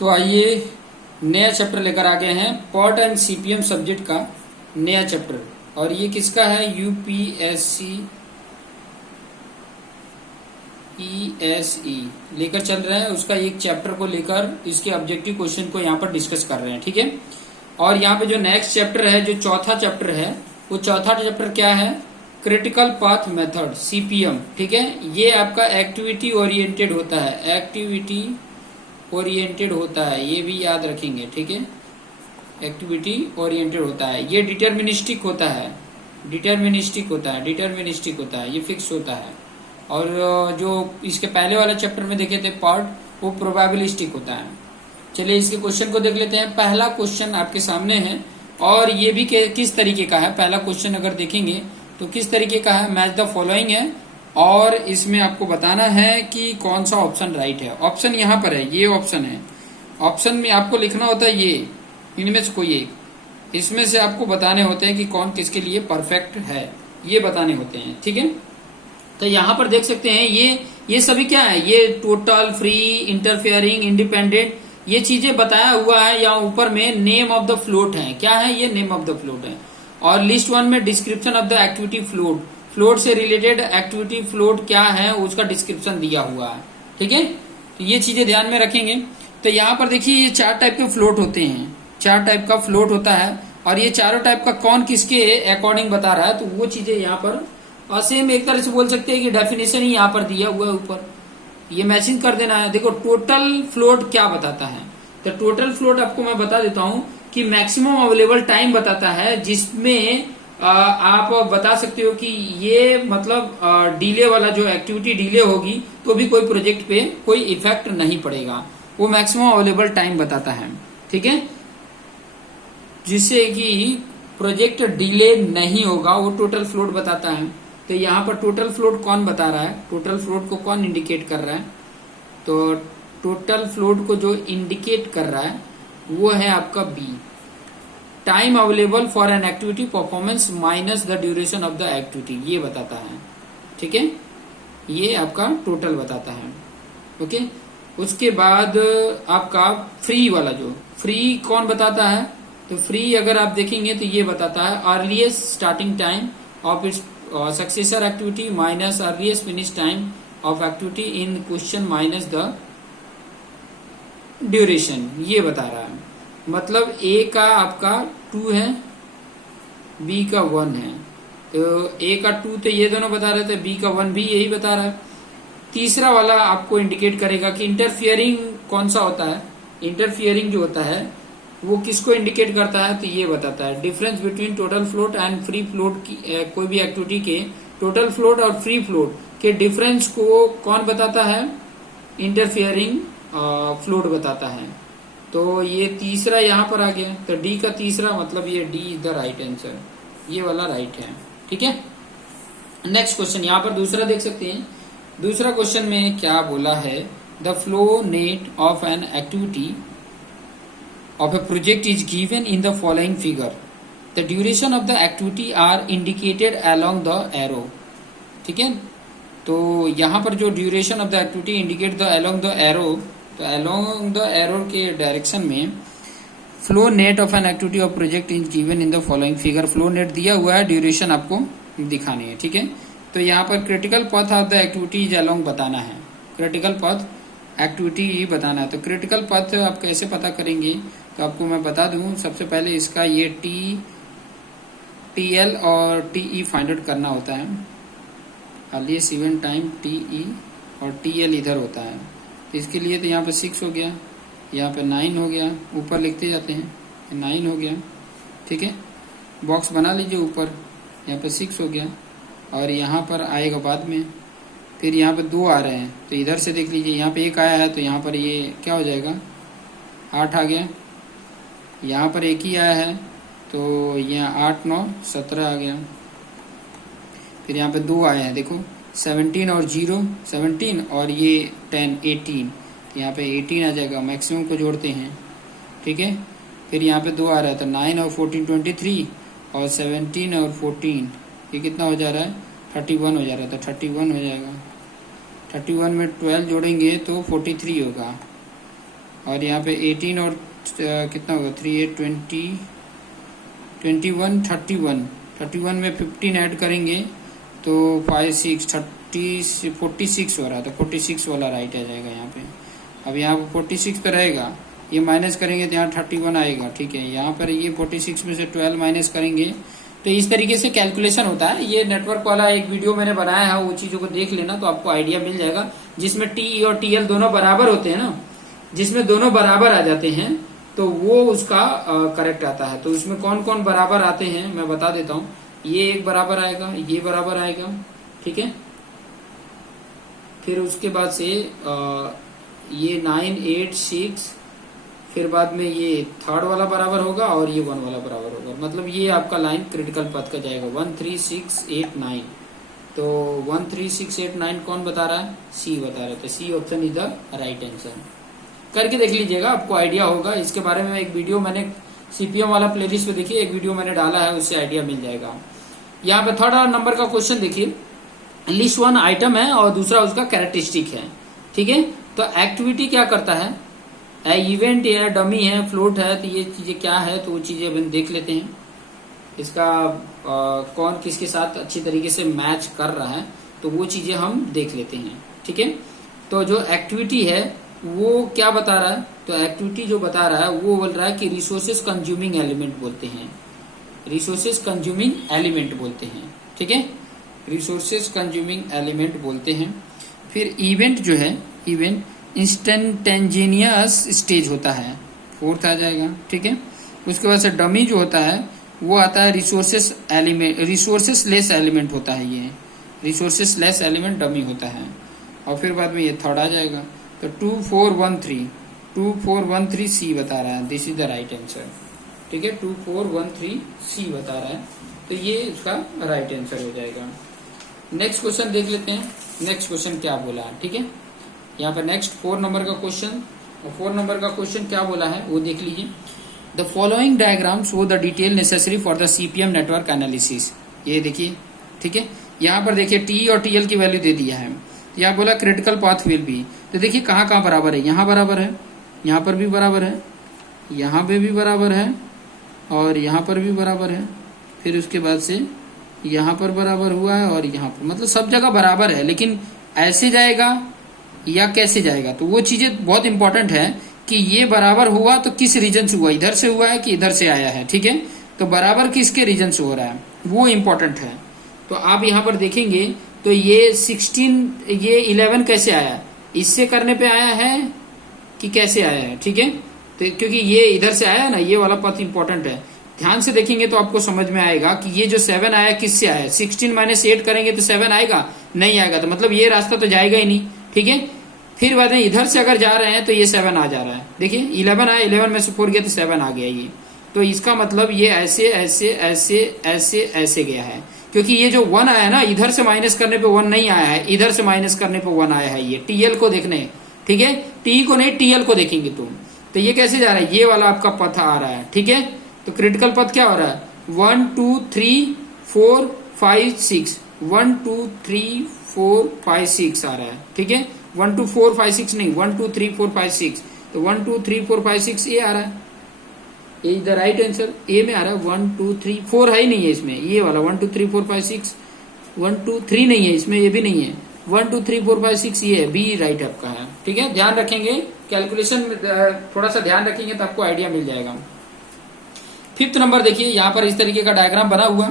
तो आइए नया चैप्टर लेकर आ गए हैं पॉट एंड सीपीएम सब्जेक्ट का नया चैप्टर। और ये किसका है? यूपीएससी ईएसई लेकर चल रहे हैं। उसका एक चैप्टर को लेकर इसके ऑब्जेक्टिव क्वेश्चन को यहाँ पर डिस्कस कर रहे हैं, ठीक है। और यहाँ पे जो नेक्स्ट चैप्टर है, जो चौथा चैप्टर है, वो चौथा चैप्टर क्या है? क्रिटिकल पाथ मेथड, सीपीएम, ठीक है। ये आपका एक्टिविटी ओरिएंटेड होता है, एक्टिविटी ओरिएंटेड होता है, ये भी याद रखेंगे, ठीक है। एक्टिविटी ओरिएंटेड होता है, ये डिटर्मिनिस्टिक होता है, डिटर्मिनिस्टिक होता है, डिटर्मिनिस्टिक होता है, ये फिक्स होता है। और जो इसके पहले वाला चैप्टर में देखे थे पार्ट, वो प्रोबेबिलिस्टिक होता है। चलिए इसके क्वेश्चन को देख लेते हैं। पहला क्वेश्चन आपके सामने है और ये भी किस तरीके का है। पहला क्वेश्चन अगर देखेंगे तो किस तरीके का है? मैच द फॉलोइंग है और इसमें आपको बताना है कि कौन सा ऑप्शन राइट है। ऑप्शन यहाँ पर है, ये ऑप्शन है। ऑप्शन में आपको लिखना होता है ये, इनमें से कोई एक, इसमें से आपको बताने होते हैं कि कौन किसके लिए परफेक्ट है, ये बताने होते हैं, ठीक है। तो यहाँ पर देख सकते हैं ये सभी क्या है? ये टोटल, फ्री, इंटरफेयरिंग, इंडिपेंडेंट, ये चीजें बताया हुआ है। यहाँ ऊपर में नेम ऑफ द फ्लोट है, क्या है? ये नेम ऑफ द फ्लोट है। और लिस्ट वन में description of the activity float, float से रिलेटेड एक्टिविटी फ्लोट क्या है उसका डिस्क्रिप्शन दिया हुआ है, ठीक है। तो ये चीजें ध्यान में रखेंगे। तो यहाँ पर देखिए ये 4 टाइप के फ्लोट होते हैं, 4 टाइप का फ्लोट होता है। और ये चारों टाइप का कौन किसके अकॉर्डिंग बता रहा है, तो वो चीजें यहाँ पर सेम एक तरह से बोल सकते हैं कि डेफिनेशन ही यहाँ पर दिया हुआ है ऊपर, ये मैचिंग कर देना है। देखो टोटल फ्लोट क्या बताता है, तो टोटल फ्लोट आपको मैं बता देता हूँ कि मैक्सिमम अवेलेबल टाइम बताता है, जिसमें आप बता सकते हो कि ये मतलब डिले वाला जो एक्टिविटी डिले होगी तो भी कोई प्रोजेक्ट पे कोई इफेक्ट नहीं पड़ेगा, वो मैक्सिमम अवेलेबल टाइम बताता है, ठीक है। जिससे कि प्रोजेक्ट डिले नहीं होगा, वो टोटल फ्लोट बताता है। तो यहाँ पर टोटल फ्लोट कौन बता रहा है, टोटल फ्लोट को कौन इंडिकेट कर रहा है? तो टोटल फ्लोट को जो इंडिकेट कर रहा है वो है आपका B, time available for an activity performance minus the duration of the activity, ये बताता है, ठीक है। ये आपका टोटल बताता है, ओके। उसके बाद आपका फ्री वाला, जो फ्री कौन बताता है, तो फ्री अगर आप देखेंगे तो ये बताता है earliest starting time of its successor activity minus earliest finish time of activity in question minus the duration, ये बता रहा है। मतलब ए का आपका 2 है, बी का 1 है, तो ए का 2 तो ये दोनों बता रहे थे, बी का 1 भी यही बता रहा है। तीसरा वाला आपको इंडिकेट करेगा कि इंटरफियरिंग कौन सा होता है। इंटरफियरिंग जो होता है वो किसको इंडिकेट करता है, तो ये बताता है difference between total float and free float की, कोई भी एक्टिविटी के टोटल फ्लोट और फ्री फ्लोट के डिफरेंस को कौन बताता है? इंटरफियरिंग फ्लोट बताता है। तो ये तीसरा यहाँ पर आ गया, तो डी का तीसरा, मतलब ये D is the right answer, ये वाला राइट है, ठीक है। नेक्स्ट क्वेश्चन यहाँ पर दूसरा देख सकते हैं। दूसरा क्वेश्चन में क्या बोला है? The flow net of an activity of a project is given in the following figure. The duration of the activity are indicated along the arrow, ठीक है। तो यहाँ पर जो duration of the activity indicate the along the arrow, तो along the arrow के direction में flow net of an activity of project is given in the following figure. Flow net दिया हुआ है, ड्यूरेशन आपको दिखानी है, ठीक है। तो यहाँ पर critical path of the activity is along बताना है, क्रिटिकल पाथ एक्टिविटी ही बताना है। तो क्रिटिकल पाथ आप कैसे पता करेंगे, तो आपको मैं बता दूं। सबसे पहले इसका ये टी एल और टी ई फाइंड आउट करना होता है। Earliest event time T E और टी एल इधर होता है। तो इसके लिए तो यहाँ पे 6 हो गया, यहाँ पे 9 हो गया, ऊपर लिखते जाते हैं, 9 हो गया, ठीक है। बॉक्स बना लीजिए ऊपर, यहाँ पे 6 हो गया और यहाँ पर आएगा बाद में। फिर यहाँ पे 2 आ रहे हैं, तो इधर से देख लीजिए, यहाँ पे 1 आया है तो यहाँ पर ये क्या हो जाएगा, 8 आ गया। यहाँ पर 1 ही आया है तो यहाँ 8, 9, 17 आ गया। फिर यहाँ पे 2 आए हैं, देखो 17 और 0, 17 और ये 10, 18, तो यहाँ पे 18 आ जाएगा। मैक्सिमम को जोड़ते हैं, ठीक है। फिर यहाँ पे 2 आ रहा है तो 9 और 14, 23 और 17 और 14, ये कितना हो जा रहा है? 31 हो जा रहा है, तो 31 हो जाएगा। 31 में 12 जोड़ेंगे तो 43 होगा, और यहाँ पे 18 और कितना होगा 3 8 20 21 31 में 15 ऐड करेंगे तो 5 6 30 46 हो रहा है, तो 46 वाला राइट आ जाएगा यहाँ पे। अब यहाँ पे 46 तो रहेगा, ये माइनस करेंगे तो यहाँ 31 आएगा। ठीक है, यहाँ पर ये 46 में से 12 माइनस करेंगे तो इस तरीके से कैलकुलेशन होता है। ये नेटवर्क वाला एक वीडियो मैंने बनाया है, वो चीजों को देख लेना तो आपको आइडिया मिल जाएगा। जिसमें टी और टीएल दोनों बराबर होते हैं ना, जिसमें दोनों बराबर आ जाते हैं तो वो उसका करेक्ट आता है। तो उसमें कौन कौन बराबर आते हैं मैं बता देता हूँ। ये एक बराबर आएगा, ये बराबर आएगा, ठीक है। फिर उसके बाद से ये 9 8 6, फिर बाद में ये थर्ड वाला बराबर होगा और ये 1 वाला बराबर होगा। मतलब ये आपका लाइन क्रिटिकल पथ का जाएगा 1 3 6 8 9। तो 1 3 6 8 9 कौन बता रहा है? सी बता रहा है। तो C option is the right answer. करके देख लीजिएगा, आपको आइडिया होगा। इसके बारे में एक वीडियो मैंने सीपीएम वाला प्लेलिस्ट पे देखिए, एक वीडियो मैंने डाला है, उससे आइडिया मिल जाएगा। यहाँ पे थर्ड नंबर का क्वेश्चन देखिए, लिस्ट 1 आइटम है और दूसरा उसका कैरेक्टरिस्टिक है। ठीक है, तो एक्टिविटी क्या करता है? इवेंट है, डमी है, फ्लोट है, तो ये चीजें क्या है तो वो चीजें अपन देख लेते हैं। इसका कौन किसके साथ अच्छी तरीके से मैच कर रहा है तो वो चीजें हम देख लेते हैं। ठीक है, तो जो एक्टिविटी है वो क्या बता रहा है? तो एक्टिविटी जो बता रहा है वो बोल रहा है कि रिसोर्सेज कंज्यूमिंग एलिमेंट बोलते हैं, रिसोर्सेज कंज्यूमिंग एलिमेंट बोलते हैं। ठीक है, रिसोर्सेज कंज्यूमिंग एलिमेंट बोलते हैं। फिर इवेंट जो है, इवेंट इंस्टेंटेनियस स्टेज होता है, फोर्थ आ जाएगा। ठीक है, उसके बाद से डमी जो होता है वो आता है resources element, resources less element होता है, ये रिसोर्सेस लेस एलिमेंट डमी होता है। और फिर बाद में ये थर्ड आ जाएगा। तो 2 4 1 3 2 4 1 3 सी बता रहा है, this is the right answer. ठीक है, 2 4 1 3 सी बता रहा है, तो ये उसका राइट आंसर हो जाएगा। नेक्स्ट क्वेश्चन देख लेते हैं, नेक्स्ट क्वेश्चन क्या बोला है। ठीक है, यहाँ पर नेक्स्ट 4 नंबर का क्वेश्चन, और 4 नंबर का क्वेश्चन क्या बोला है वो देख लीजिए। The following diagram show the detail necessary for the CPM network analysis. ये देखिए, ठीक है, यहाँ पर देखिए टी और टीएल की वैल्यू दे दिया है। यहाँ बोला क्रिटिकल पाथ विल बी, तो देखिए कहाँ कहाँ बराबर है। यहाँ बराबर है, यहाँ पर भी बराबर है, यहाँ पे भी बराबर है और यहाँ पर भी बराबर है। फिर उसके बाद से यहाँ पर बराबर हुआ है और यहाँ पर, मतलब सब जगह बराबर है। लेकिन ऐसे जाएगा या कैसे जाएगा, तो वो चीजें बहुत इंपॉर्टेंट है कि ये बराबर हुआ तो किस रीजन से हुआ, इधर से हुआ है कि इधर से आया है। ठीक है, तो बराबर किसके रीजन से हो रहा है वो इंपॉर्टेंट है। तो आप यहाँ पर देखेंगे तो ये 16 ये 11 कैसे आया, इससे करने पे आया है कि कैसे आया है। ठीक है, तो क्योंकि ये इधर से आया है ना, ये वाला पथ इंपॉर्टेंट है। ध्यान से देखेंगे तो आपको समझ में आएगा कि ये जो 7 आया किससे आया। 16 माइनस 8 करेंगे तो 7 आएगा, नहीं आएगा, तो मतलब ये रास्ता तो जाएगा ही नहीं। ठीक है, फिर बाद में इधर से अगर जा रहे हैं तो ये 7 आ जा रहा है। देखिए 11 आया, 11 में से 4 गया तो 7 आ गया ये। तो इसका मतलब ये ऐसे ऐसे ऐसे ऐसे ऐसे गया है, क्योंकि ये जो 1 आया ना, इधर से माइनस करने पे 1 नहीं आया है, इधर से माइनस करने पे 1 आया है। ये टीएल को देखने, ठीक है, टी को नहीं टीएल को देखेंगे तुम। तो ये कैसे जा रहा है, ये वाला आपका पथ आ रहा है। ठीक है, तो क्रिटिकल पथ क्या हो रहा है, 1 2 3 4 5 6, 1 2 3 4 5 6 आ रहा है। ठीक है, 1 2 4 5 6 नहीं, 1 2 3 4 5 6, तो 1 2 3 4 5 6 ये आ रहा है, ये द राइट आंसर ए में आ रहा है। 1 2 3 4 है ही नहीं है इसमें, ये वाला 1 2 3 4 5 6, 1 2 3 नहीं है इसमें, ये भी नहीं है, 1 2 3 4 5 6 ये है, बी राइट आपका है। ठीक है, ध्यान रखेंगे कैलकुलेशन में, थोड़ा सा ध्यान रखेंगे तो आपको आइडिया मिल जाएगा। 5th नंबर देखिए, यहाँ पर इस तरीके का डायग्राम बना हुआ,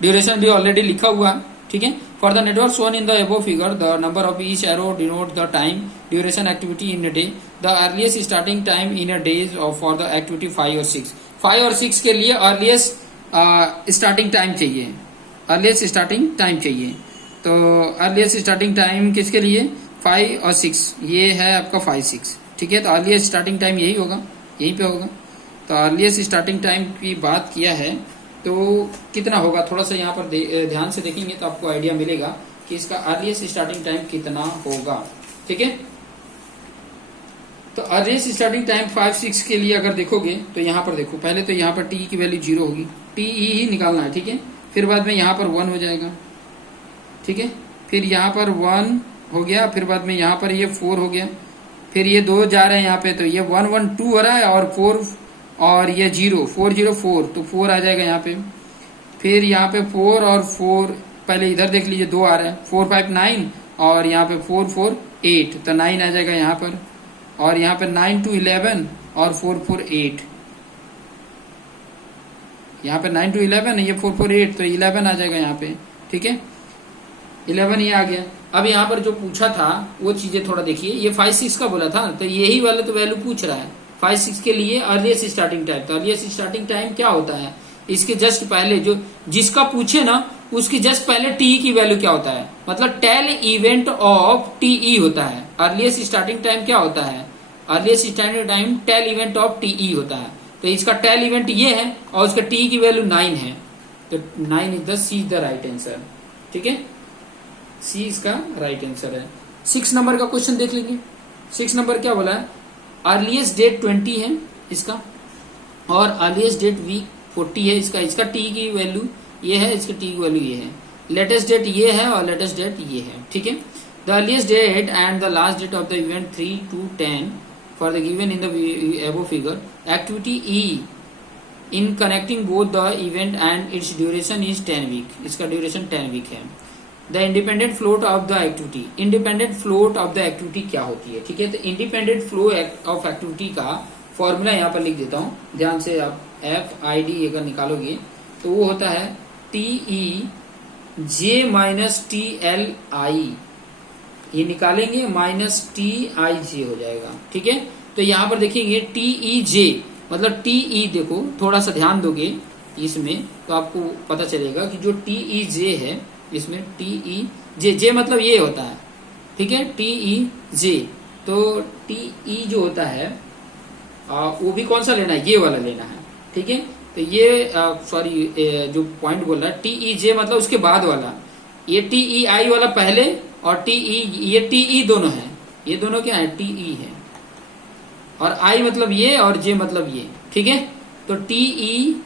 ड्यूरेशन भी ऑलरेडी लिखा हुआ। ठीक है, for the network shown in the above figure the number of each arrow denote the time duration activity in a day, the earliest starting time in a days for the activity 5 और 6। 5 और 6 के लिए earliest starting time चाहिए, earliest starting time चाहिए। तो earliest starting time किसके लिए, 5 और 6, ये है आपका 5 6। ठीक है, तो अर्लीस्ट स्टार्टिंग टाइम यही होगा, यहीं पे होगा। तो अर्लीस्ट स्टार्टिंग टाइम की बात किया है तो कितना होगा, थोड़ा सा यहाँ पर ध्यान से देखेंगे तो आपको आइडिया मिलेगा कि इसका अर्लीस्ट स्टार्टिंग टाइम कितना होगा। ठीक है, तो अर्लीस्ट स्टार्टिंग टाइम 5 6 के लिए अगर देखोगे तो यहाँ पर देखो, पहले तो यहाँ पर टी की वैल्यू 0 होगी, टी ही निकालना है। ठीक है, फिर बाद में यहाँ पर 1 हो जाएगा। ठीक है, फिर यहाँ पर 1 हो गया, फिर बाद में यहाँ पर ये 4 हो गया, फिर ये 2 जा रहे हैं यहाँ पे, तो ये 1 1 2 हो रहा है, और 4 और ये 0 4 0 4, तो 4 आ जाएगा यहाँ पे। फिर यहाँ पे 4 और 4, पहले इधर देख लीजिए 2 आ रहे हैं, 4 5 9, और यहाँ पे 4 4 8, तो 9 आ जाएगा यहाँ पर। और यहाँ पे 9 2 11 और 4 4 8, यहाँ पे 9 2 11 ये 4 4 8, तो 11 आ जाएगा यहाँ पे, ठीक है। 11 ये आ गया। अब यहाँ पर जो पूछा था वो चीजें थोड़ा देखिए, ये 5 6 का बोला था, तो यही वाला तो वैल्यू पूछ रहा है 5 6 के लिए अर्लीस्ट स्टार्टिंग टाइम। तो अर्लीस्ट स्टार्टिंग टाइम क्या होता है, इसके जस्ट पहले जो जिसका पूछे ना उसकी जस्ट पहले टी की वैल्यू क्या होता है, मतलब टेल इवेंट ऑफ टीई होता है। अर्लीस्ट स्टार्टिंग टाइम क्या होता है, earliest starting time tail event of TE होता है। तो इसका टेल इवेंट ये है और उसका टी की वैल्यू 9 है, तो 9 is the C is the right answer, ठीक है। सी इसका राइट आंसर है। 6 नंबर का क्वेश्चन देख लेंगे। 6 नंबर क्या बोला है, अर्लीस्ट डेट 20 है इसका, और अर्लीस्ट डेट वीक 40 है इसका। इसका टी की वैल्यू ये है, इसका टी की वैल्यू ये है। लेटेस्ट डेट ये है और लेटेस्ट डेट ये है, ठीक है। The earliest date and the last date of the event 3 to 10 for the given in the above figure. Activity E in connecting both the event and its duration is 10 week. इसका duration 10 week है। The independent float of the activity, independent float of the activity क्या होती है, ठीक है। तो independent flow of activity का formula यहाँ पर लिख देता हूँ, ध्यान से आप FID अगर निकालोगे तो वो होता है TE J माइनस TLI, ये निकालेंगे माइनस TIJ हो जाएगा, ठीक है। तो यहाँ पर देखेंगे TEJ मतलब TE, देखो थोड़ा सा ध्यान दोगे इसमें तो आपको पता चलेगा कि जो TEJ है इसमें TEJ मतलब ये होता है, ठीक है। TEJ, तो TE जो होता है वो भी कौन सा लेना है, ये वाला लेना है, ठीक है। तो ये सॉरी जो पॉइंट बोल रहा है TEJ मतलब उसके बाद वाला, ये TEI वाला पहले, और ये TE दोनों है, ये दोनों क्या है TE है, और I मतलब ये और J मतलब ये, ठीक है। तो TEJ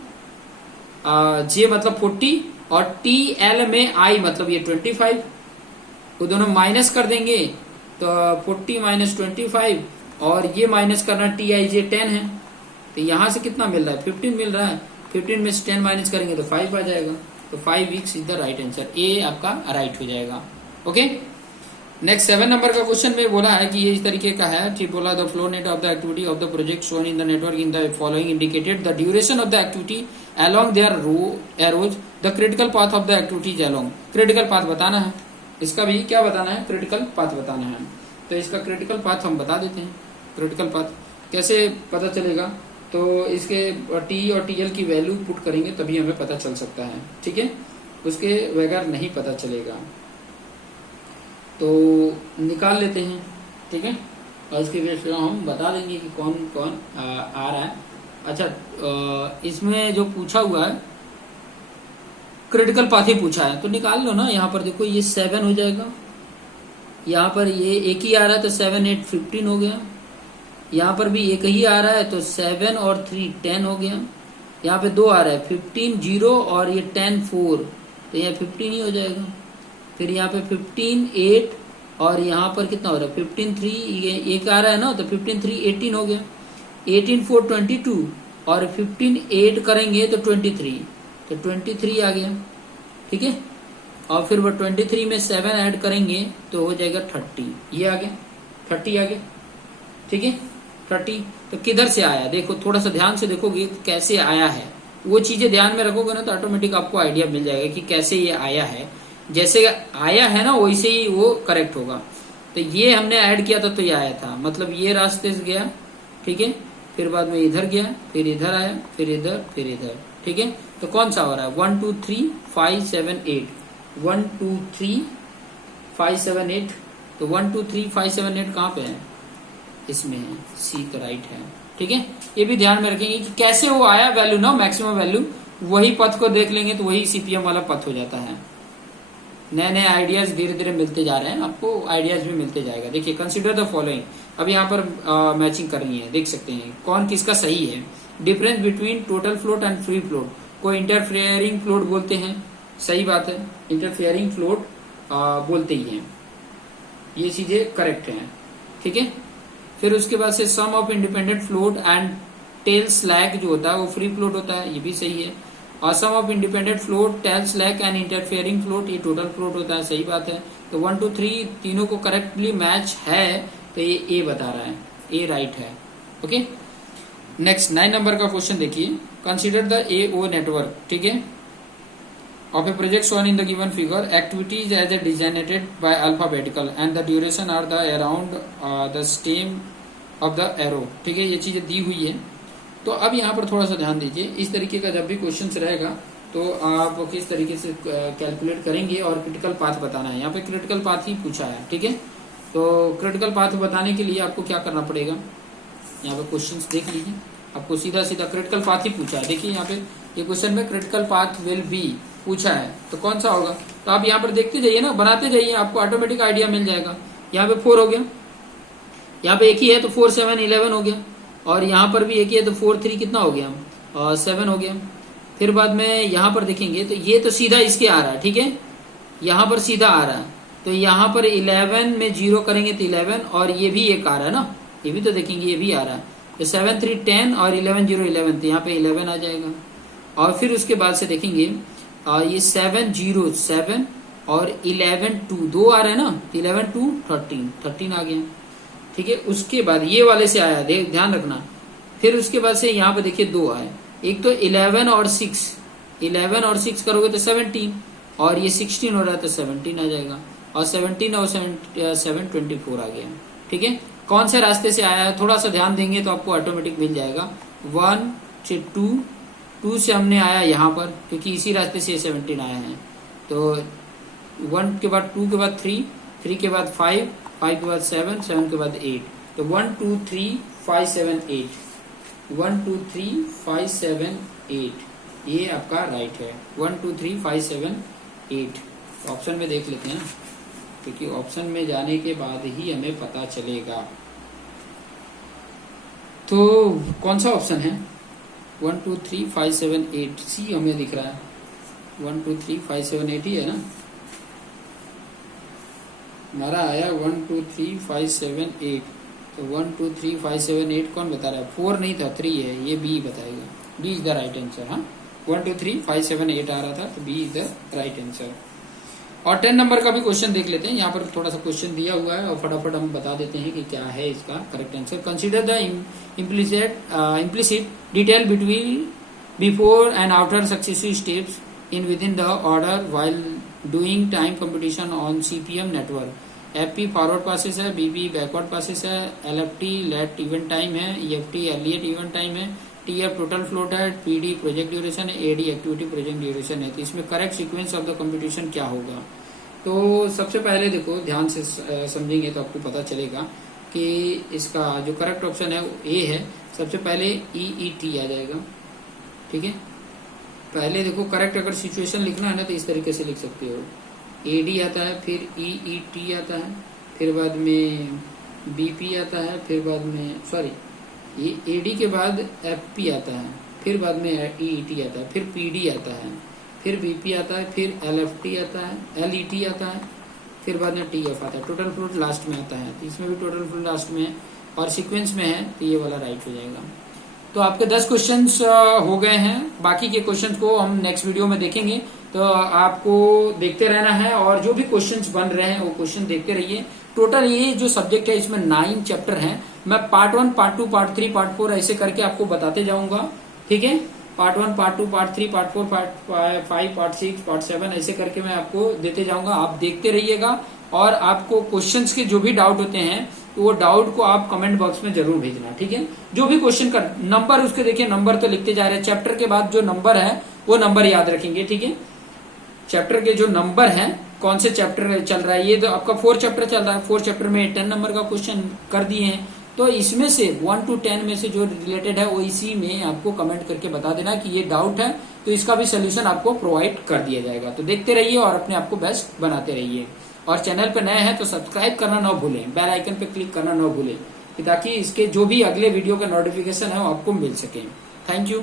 मतलब 40 और TL में I मतलब ये 25, वो दोनों माइनस कर देंगे तो 40 माइनस 25, और ये माइनस करना TIJ 10 है, तो यहां से कितना मिल रहा है 15 मिल रहा है। 15 में से 10 माइनस करेंगे तो 5 आ जाएगा, तो 5 weeks is the right answer, A आपका राइट हो जाएगा, ओके। नेक्स्ट 7 नंबर का क्वेश्चन में बोला है कि ये इस तरीके का है, ठीक बोला। The flow net of the activity of the project shown in the network in the following indicated the duration of the activity along their arrows the critical path of the activity is along। Critical path बताना है, इसका भी क्या बताना है, critical path बताना है। तो इसका क्रिटिकल पाथ हम बता देते हैं। क्रिटिकल पाथ कैसे पता चलेगा, तो इसके T और TL की वैल्यू पुट करेंगे तभी हमें पता चल सकता है, ठीक है, उसके बगैर नहीं पता चलेगा। तो निकाल लेते हैं, ठीक है, और इसके बेस पे हम बता देंगे कि कौन कौन आ रहा है। अच्छा, इसमें जो पूछा हुआ है क्रिटिकल पाथ ही पूछा है, तो निकाल लो ना। यहाँ पर देखो ये 7 हो जाएगा, यहाँ पर ये एक ही आ रहा है तो 7 8 15 हो गया, यहाँ पर भी एक ही आ रहा है तो 7 और 3 10 हो गया, यहाँ पे 2 आ रहा है 15 0 और ये 10 4, तो यहाँ 15 ही हो जाएगा। फिर यहाँ पे 15 8 और यहाँ पर कितना हो रहा है 15 3, ये एक आ रहा है ना, तो 15 3 18 हो गया, 18 4 22 और 15 8 करेंगे तो 23, तो 23 आ गया, ठीक है। और फिर वो 23 में 7 ऐड करेंगे तो हो जाएगा 30, ये आ गया 30 आ गया, ठीक है 30। तो किधर से आया, देखो थोड़ा सा ध्यान से देखोगे कैसे आया है, वो चीजें ध्यान में रखोगे ना तो ऑटोमेटिक आपको आइडिया मिल जाएगा कि कैसे ये आया है। जैसे आया है ना वैसे ही वो करेक्ट होगा। तो ये हमने ऐड किया था तो ये आया था, मतलब ये रास्ते से गया, ठीक है, फिर बाद में इधर गया, फिर इधर आया, फिर इधर, फिर इधर, ठीक है। तो कौन सा हो रहा है 1 2 3 5 7 8, 1 2 3 5 7 8, तो 1 2 3 5 7 8 कहाँ पे है, इसमें है, सी तो राइट है, ठीक है। ये भी ध्यान में रखेंगे कि कैसे वो आया वैल्यू ना, मैक्सिमम वैल्यू, वही पथ को देख लेंगे तो वही CPM वाला पथ हो जाता है। नए नए आइडियाज धीरे धीरे मिलते जा रहे हैं, आपको आइडियाज भी मिलते जाएगा। देखिए कंसिडर द फॉलोइंग, अब यहाँ पर मैचिंग करनी है, देख सकते हैं कौन किसका सही है। Difference between total float and free float को इंटरफेयरिंग फ्लोट बोलते हैं, सही बात है, इंटरफेयरिंग फ्लोट बोलते ही हैं, ये चीजें करेक्ट हैं, ठीक है। फिर उसके बाद से sum of independent float and tail slack जो होता है वो फ्री फ्लोट होता है, ये भी सही है। और sum of independent float, tail slack and interfering float, ये टोटल फ्लोट होता है, सही बात है। तो 1 2 3 तीनों को करेक्टली मैच है, तो ये ए बता रहा है, ए राइट है। ओके, नेक्स्ट 9 नंबर का क्वेश्चन देखिए। Consider the A O network, ठीक है, of a project shown in the given figure, activities as a designated by alphabetical and the duration are the around the stem of the arrow, ठीक है, ये चीजें दी हुई है। तो अब यहाँ पर थोड़ा सा ध्यान दीजिए, इस तरीके का जब भी क्वेश्चन रहेगा तो आप किस तरीके से कैलकुलेट करेंगे और क्रिटिकल पाथ बताना है। यहाँ पे क्रिटिकल पाथ ही पूछा है, ठीक है। तो क्रिटिकल पाथ बताने के लिए आपको क्या करना पड़ेगा, यहाँ पे क्वेश्चन देख लीजिए, आपको सीधा सीधा क्रिटिकल पाथ ही पूछा है। देखिए यहाँ पे ये क्वेश्चन में क्रिटिकल पाथ विल बी पूछा है, तो कौन सा होगा, तो आप यहाँ पर देखते जाइए ना, बनाते जाइए, आपको ऑटोमेटिक आइडिया मिल जाएगा। यहाँ पे 4 हो गया, यहाँ पे एक ही है तो 4 7 11 हो गया, और यहाँ पर भी एक ही है तो 4 3 कितना हो गया, 7 हो गया। फिर बाद में यहाँ पर देखेंगे तो ये तो सीधा इसके आ रहा है, ठीक है, यहाँ पर सीधा आ रहा है, तो यहाँ पर 11 में 0 करेंगे तो 11, और ये भी एक आ रहा है ना, ये भी तो देखेंगे, ये भी आ रहा है, तो 7 3 10 और 11 0 11, तो यहाँ पे 11 आ जाएगा। और फिर उसके बाद से देखेंगे ये 7 0 7 और 11 2 2 आ रहे हैं ना, 11 2 13 आ गया, ठीक है। उसके बाद ये वाले से आया, ध्यान रखना। फिर उसके बाद से यहाँ पे देखिए 2 आए, एक तो 11 और 6 करोगे तो 17, और ये 16 हो रहा है तो 17 आ जाएगा, और 17 और 7 24 आ गया, ठीक है। कौन से रास्ते से आया है थोड़ा सा ध्यान देंगे तो आपको ऑटोमेटिक मिल जाएगा। 1 से 2 से हमने आया यहाँ पर, क्योंकि इसी रास्ते से 17 आया है, तो 1 के बाद 2 के बाद 3 के बाद 5 के बाद 7 के बाद 8, तो 1 2 3 5 7 8, 1 2 3 5 7 8, ये आपका राइट है। 1 2 3 5 7 8 ऑप्शन में देख लेते हैं, क्योंकि ऑप्शन में जाने के बाद ही हमें पता चलेगा। तो कौन सा ऑप्शन है, 1 2 3 5 7 8, सी हमें दिख रहा है, 1 2 3 5 7 8 ही है ना, हमारा आया 1 2 3 5 7 8, तो 1 2 3 5 7 8 कौन बता रहा है, 4 नहीं था 3 है, ये बी बताएगा, B is the right answer. हाँ, 1 2 3 5 7 8 आ रहा था, तो B is the right answer. और 10 नंबर का भी क्वेश्चन देख लेते हैं, यहाँ पर थोड़ा सा क्वेश्चन दिया हुआ है और फटाफट हम बता देते हैं कि क्या है इसका correct answer. Consider the implicit detail between before and after successive steps in with in the order while doing time competition on CPM network. FP forward passes है, बीबी बैकवर्ड पासेस है, एलएफटी लेट इवेंट टाइम है, EFT अर्लिएट event time है, TF total float है, PD project duration है, AD activity project duration है। तो इसमें correct sequence of the competition क्या होगा। तो सबसे पहले देखो ध्यान से समझेंगे तो आपको पता चलेगा कि इसका जो करेक्ट ऑप्शन है वो ए है। सबसे पहले ईईटी आ जाएगा, ठीक है। पहले देखो करेक्ट अगर सिचुएशन लिखना है ना तो इस तरीके से लिख सकते हो, एडी आता है, फिर ईईटी आता है, फिर बाद में बीपी आता है, फिर बाद में सॉरी ये एडी के बाद एफपी आता है, फिर बाद में ईईटी आता है, फिर पीडी आता है, फिर बीपी आता है, फिर एलएफटी आता है, एलईटी आता है, फिर बाद में टीएफ आता है, टोटल फ्लोट लास्ट में आता है। तो इसमें भी टोटल फ्लोट लास्ट में है और सीक्वेंस में है, तो ये वाला राइट हो जाएगा। तो आपके 10 क्वेश्चंस हो गए हैं, बाकी के क्वेश्चंस को हम नेक्स्ट वीडियो में देखेंगे। तो आपको देखते रहना है और जो भी क्वेश्चंस बन रहे हैं वो क्वेश्चन देखते रहिए। टोटल ये जो सब्जेक्ट है इसमें 9 चैप्टर हैं। मैं पार्ट 1, पार्ट 2, पार्ट 3, पार्ट 4 ऐसे करके आपको बताते जाऊंगा, ठीक है। Part 1, part 2, part 3, part 4, part 5, part 6, part 7 ऐसे करके मैं आपको देते जाऊंगा। आप देखते रहिएगा और आपको क्वेश्चंस के जो भी डाउट होते हैं तो वो डाउट को आप कमेंट बॉक्स में जरूर भेजना, ठीक है। जो भी क्वेश्चन का नंबर उसके देखिए, नंबर तो लिखते जा रहे हैं, चैप्टर के बाद जो नंबर है वो नंबर याद रखेंगे, ठीक है। चैप्टर के जो नंबर है, कौन से चैप्टर चल रहा है, ये तो आपका 4 चैप्टर चल रहा है, 4 चैप्टर में 10 नंबर का क्वेश्चन कर दिए हैं। तो इसमें से 1 to 10 में से जो रिलेटेड है वो इसी में आपको कमेंट करके बता देना कि ये डाउट है, तो इसका भी सोल्यूशन आपको प्रोवाइड कर दिया जाएगा। तो देखते रहिए और अपने आप को बेस्ट बनाते रहिए। और चैनल पे नए हैं तो सब्सक्राइब करना ना भूलें, बेल आइकन पे क्लिक करना ना भूलें, ताकि इसके जो भी अगले वीडियो का नोटिफिकेशन है वो आपको मिल सके। Thank you.